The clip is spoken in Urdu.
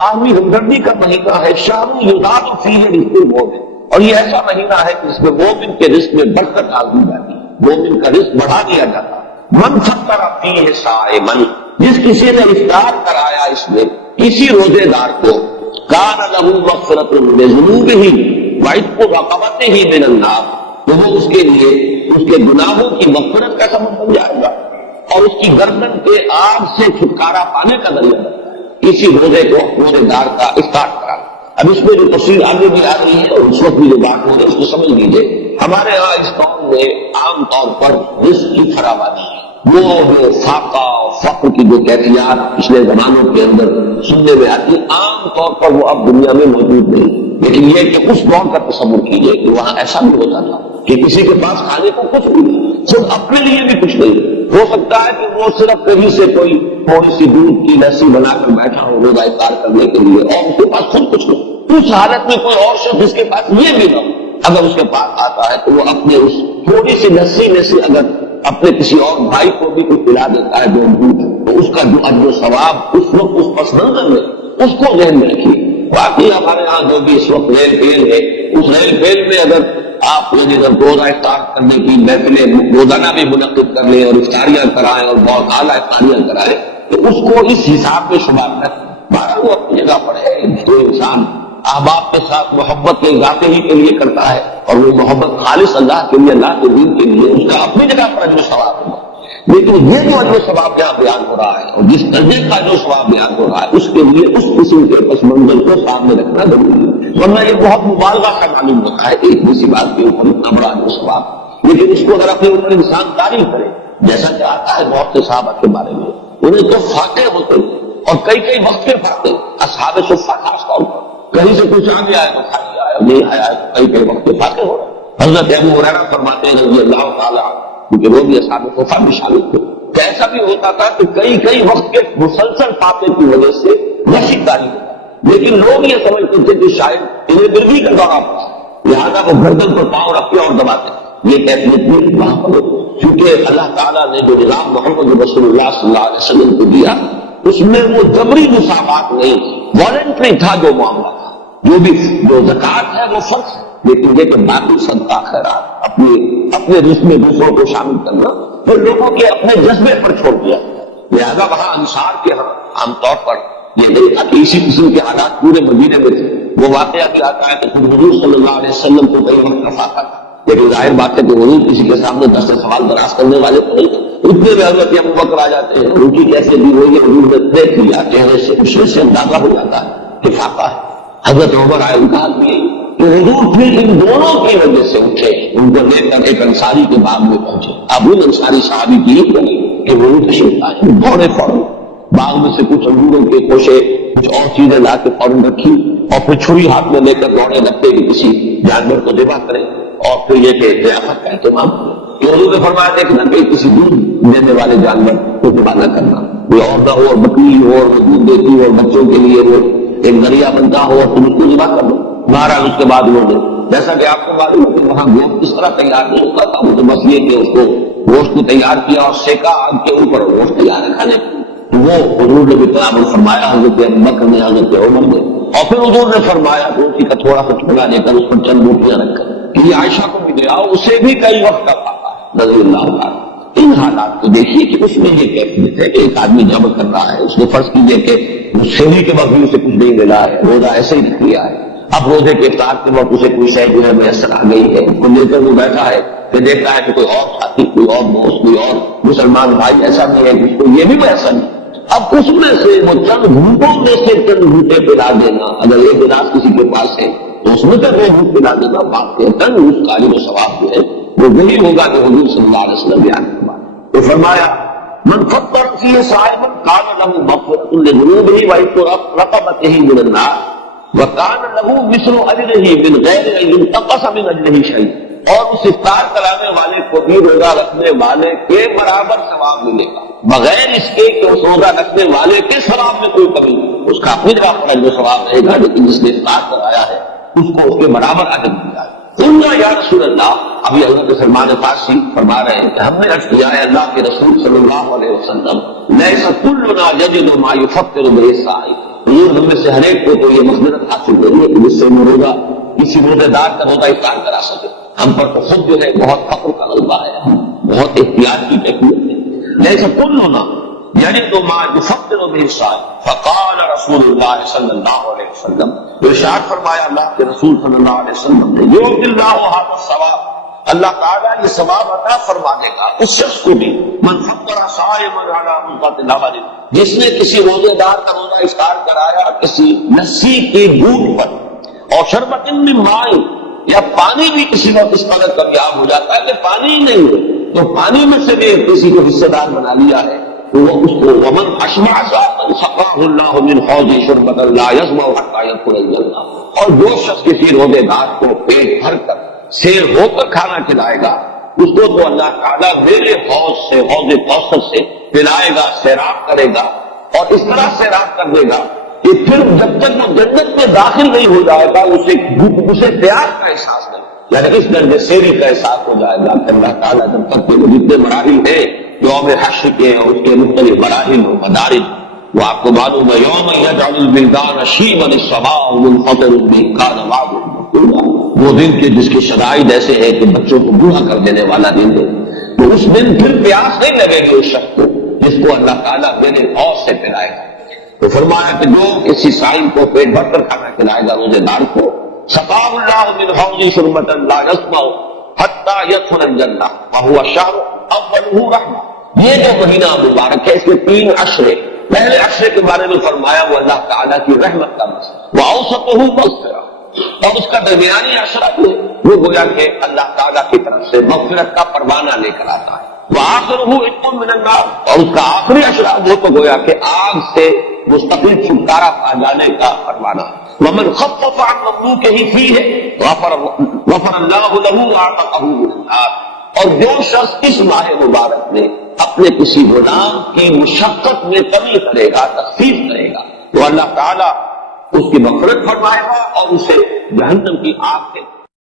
عالمی ہمدردی کا مہینہ ہے، شہر یداد فیہ رزق المومن، اور یہ ایسا مہینہ ہے کہ اس میں مومن کے رزق میں برکت ڈال دی جاتی ہے، مومن کا رزق بڑھا دیا جاتا ہے۔ من فطر فیہ صائما، جس کسی نے افطار کرایا اس میں کسی روزے دار کو، کان لہ مغفرۃ لذنوبہ وعتق رقبتہ من النار، تو وہ اس کے لیے اس کے گناہوں کی مغفرت کا سبب بن جائے گا اور اس کی گردن کے آگ سے چھٹکارا پانے کا ذریعہ بن جائے گا۔ اسی روزے کو روزے دار کا افطار کرا۔ اب اس میں جو تفصیل آگے بھی آ رہی ہے اور اس وقت بھی جو بات ہو رہی ہے اس کو سمجھ لیجیے۔ ہمارے یہاں اس قوم میں عام طور پر رزق کی فراوانی ہے، وہ فاقہ اور فقر کی جو کیفیات پچھلے زمانوں کے اندر سننے میں آتی، عام طور پر وہ اب دنیا میں موجود نہیں، لیکن یہ کہ اس دور کا تصور کیجیے کہ وہاں ایسا بھی ہوتا تھا کہ کسی کے پاس کھانے کو کچھ نہیں، خود اپنے لیے بھی کچھ نہیں، ہو سکتا ہے کہ وہ صرف کہیں سے کوئی تھوڑی سی دودھ کی لسی بنا کر بیٹھا ہو روزہ افطار کرنے کے لیے، اور اس کے پاس خود کچھ نہیں۔ اس حالت میں کوئی اور شخص جس کے پاس یہ بھی نہ ہو، اگر اس کے پاس آتا ہے تو وہ اپنے اس تھوڑی سی لسی میں سے اگر اپنے کسی اور بھائی کو بھی کچھ پلا دیتا ہے جو دودھ، تو اس کا جو اجر و ثواب اس وقت اس پس منظر میں اس کو ذہن میں رکھیے۔ باقی ہمارے ہاں جو بھی اس وقت ریل فیل ہے، اس ریل فیل میں اگر آپ روزہ افطار کرنے کی محفلیں روزانہ بھی منعقد کر لیں اور افطاریاں کرائیں اور بہت اعلیٰ افطاریاں کرائیں تو اس کو اس حساب میں شمار کریں۔ بارہ وہ اپنی جگہ پر ہے، جو انسان احباب کے ساتھ محبت کے اضافے ہی کے لیے کرتا ہے اور وہ محبت خالص اللہ کے لیے، اللہ کے دین کے لیے، اس کا اپنی جگہ پر اجر و ثواب ہوگا۔ لیکن یہ جو اجر و ثواب یہاں بیان ہو رہا ہے اور جس درجے کا اجر و ثواب بیان ہو رہا ہے اس کے لیے اس قسم کے پس منظر کو سامنے رکھنا ضروری ہے، ورنہ یہ بہت مبالغہ کا معلوم ہوتا ہے ایک دوسری بات کے اوپر اتنا بڑا اجر و ثواب۔ لیکن اس کو اگر اپنے اوپر انسان تعریف کرے، جیسا کہ آتا ہے بہت سے صحابہ کے بارے میں، انہیں تو فاقے ہوتے اور کئی وقت کے فاقے، اصحاب صفہ خاص طور پر، کہیں سے کچھ آ گیا ہے تو کھا لیا ہے، نہیں آیا ہے تو کئی وقت کے فاقے ہو رہے ہیں۔ حضرت ابو ہریرہ فرماتے ہیں رضی اللہ تعالیٰ، کیونکہ وہ بھی اصحاب صفہ میں شامل تھے، کہ ایسا بھی ہوتا تھا کہ کئی وقت کے مسلسل فاقے کی وجہ سے وہ شکاری ہوتا، لیکن لوگ یہ سمجھتے تھے کہ شاید انہیں مردی کا دورہ پڑا، لہٰذا وہ گردن پر پاؤں رکھتے اور دباتے۔ یہ کیفیت بھی وہاں پر کیونکہ اللہ تعالیٰ نے جو نظام محمد رسول اللہ صلی اللہ علیہ وسلم کو دیا اس میں وہ جبری مساوات نہیں، والنٹری تھا جو معاملہ تھا۔ جو زکوٰۃ ہے وہ فرض ہے، لیکن یہ کہ باقی صدقہ خیرات اپنے رزق میں دوسروں کو شامل کرنا وہ لوگوں کے اپنے جذبے پر چھوڑ دیا، لہذا وہاں انصار کے عام طور پر یہ نہیں تھا کہ اسی قسم کے حالات پورے مدینے میں تھے۔ وہ واقعہ کیا آتا ہے کہ خود حضور صلی اللہ علیہ وسلم کو کئی وقت کا فاقہ تھا، لیکن ظاہر بات ہے کہ حضور کسی کے سامنے دس سوال دراز کرنے والے تو نہیں تھے، اتنے میں حضرت ابو بکر آ جاتے ہیں، ان کی کیسے دی ہوئی ہے حضور نے دیکھ لیا، چہرے سے عشرے سے اندازہ ہو جاتا ہے کہ فاقہ ہے۔ حضرت عمر آئے، ان کا حال یہ کہ حضور پھر ان دونوں کی وجہ سے اٹھے، ان کو لے کر ایک انصاری کے باغ میں پہنچے۔ اب ان انصاری صحابی کی ہی بنی کہ وہ تشریف لائے، دوڑے فوراً باغ میں سے کچھ انگوروں کے کوشے کچھ اور چیزیں لا کے فوراً رکھی اور پھر چھری ہاتھ میں لے کر دوڑے لگتے کہ کسی جانور کو ذبح کریں، اور پھر یہ کہ ضیافت کا اہتمام کہ حضور نے فرمایا دیکھنا کہ کسی دودھ دینے والے جانور کو ذبح نہ کرنا، کوئی اور نہ ہو اور بکری ہو اور دودھ دیتی ہو اور بچوں کے لیے وہ ایک ذریعہ بنتا ہو اور تم اس کو ذبح کر دو۔ مہاراج اس کے بعد انہوں نے، جیسا کہ آپ کو معلوم ہے کہ وہاں گوشت اس طرح تیار نہیں ہوتا تھا، وہ تو بس یہ کہ اس کو گوشت کو تیار کیا اور سیکا آگ کے اوپر گوشت تیار ہے کھانے کو، تو وہ حضور نے بھی تعامل فرمایا، حضرت ابوبکر نے، حضرت عمر نے، اور پھر حضور نے فرمایا روٹی کا تھوڑا سا ٹکڑا دے کر اس پر چند روٹیاں رکھ کر کہ یہ عائشہ کو بھی دے آؤ، اسے بھی کئی وقت کا پاتا ہے رضی اللہ تعالیٰ۔ ان حالات کو دیکھیے کہ اس میں یہ کیفیت ہے کہ ایک آدمی جمع کر رہا ہے، اس نے فرض کیجیے کہ سحری کے وقت بھی اسے کچھ نہیں ملا ہے، روزہ ایسے ہی رکھ لیا ہے، اب روزے کے افطار کے وقت اسے کوئی شے جو ہے میسر آ گئی ہے، اس کو لے کر وہ بیٹھا ہے، پھر دیکھتا ہے کہ کوئی اور ساتھی، کوئی اور دوست، کوئی اور مسلمان بھائی ایسا نہیں ہے جس کو یہ بھی میسر نہیں، اب اس میں سے وہ چند گھنٹوں میں سے چند گھنٹے پلا دینا، اگر ایک گلاس کسی کے پاس ہے تو اس میں سے ایک پلا دینا، بات کے تن اس کا جو ثواب جو ہے وہ وہی ہوگا کہ حضور صلی اللہ علیہ وسلم بیان فرمایا۔ تو فرمایا من فطر فیہ صائما کان لہ مغفرۃ لذنوبہ وعتق رقبتہ من النار وکان لہ مثل اجرہ من غیر ان ينتقص من اجرہ شیء، اور اس افطار کرانے والے کو بھی روزہ رکھنے والے کے برابر ثواب ملے گا، بغیر اس کے کہ اس روزہ رکھنے والے کے ثواب میں کوئی کمی نہیں، اس کا اپنی جگہ پر جو ثواب رہے گا، لیکن جس نے افطار کرایا ہے اس کو اس کے برابر اجر ملے گا۔ قلنا یا رسول اللہ، ابھی حضرت سلمان فارسی فرما رہے ہیں کہ ہم نے عرض کیا ہے اللہ کے رسول صلی اللہ علیہ وسلم لیس کلنا یجد ما یفطر به الصائم، حضور ہم میں سے ہر ایک کو تو یہ مغفرت حاصل نہیں ہے کہ جس سے وہ روزہ کسی روزے دار کا روزہ افطار کرا سکے. ہم پر تو خود جو ہے بہت فقر کا غلبہ ہے، ہم بہت احتیاط کی کیفیت ہے. لیس کلنا یجد ما یفطر به الصائم فقال رسول اللہ صلی اللہ علیہ وسلم، ارشاد فرمایا اللہ کے رسول صلی اللہ علیہ وسلم نے، یؤتی اللہ ھذا الثواب، اللہ تعالیٰ یہ ثواب عطا فرما دے گا اس شخص کو بھی، من فطر صائما علی منقطع الامل، جس نے کسی روزے دار کا روزہ افطار کرایا کسی لسی کے دودھ پر، اور شربت من ماء، یا پانی بھی کسی وقت اس قدر کمیاب ہو جاتا ہے کہ پانی ہی نہیں ہے تو پانی میں سے بھی کسی کو حصے دار بنا لیا ہے تو وہ اس کو ومن اشبع صائما سقاه الله من حوض شربۃ لا يظمأ حتى يدخل الجنہ، اور جو شخص کسی روزے دار کو پیٹ بھر کر سیر ہو کر کھانا کھلائے گا اس کو تو اللہ تعالیٰ میرے حوض سے، حوض کوثر سے پلائے گا، سیراب کرے گا، اور اس طرح سیراب کر دے گا کہ پھر جب تک وہ جنت میں داخل نہیں ہو جائے گا اسے پیاس کا احساس نہیں، یعنی اس درجے سیری کا احساس ہو جائے گا کہ اللہ تعالیٰ جب تک کہ جتنے مراحل ہیں یوم حشر کے اور اس کے مختلف مراحل و مدارج، وہ آپ کو معلوم ہے یوم یجعل الولدان شیبا السماء منفطر به كان وعده مفعولا، وہ دن کے جس کے شرائط ایسے ہیں کہ بچوں کو بوڑھا کر دینے والا دن ہے، تو اس دن پھر پیاس نہیں لگے گی اس شخص کو جس کو اللہ تعالیٰ میرے حوض سے پلائے گا. تو فرمایا کہ جو کسی صائم کو پیٹ بھر کر کھانا کھلائے گا روزے دار کو، سقاه الله من حوض شربة لا يظمأ حتى يدخل الجنة وهو شهر اوله رحمة. یہ جو مہینہ مبارک ہے اس میں 3 عشرے، پہلے عشرے کے بارے میں فرمایا وہ اللہ تعالیٰ کی رحمت کا مسئلہ، وأوسطه مغفرة، اور اس کا درمیانی عشرہ وہ گویا کہ اللہ تعالیٰ کی طرف سے مغفرت کا پروانہ لے کر آتا ہے، وآخرہ عتق من النار، اور اس کا آخری عشرہ وہ تو گویا کہ آگ سے مستقل چھٹکارا پا جانے کا پروانہ. ومن خفف عن مملوکہ فیہ غفر اللہ لہ وأعتقہ من النار، اور جو شخص اس ماہ مبارک میں اپنے کسی غلام کی مشقت میں کمی کرے گا، تخفیف کرے گا، تو اللہ تعالیٰ اس کی مغفرت فرمائے گا اور اسے جہنم کی آگ سے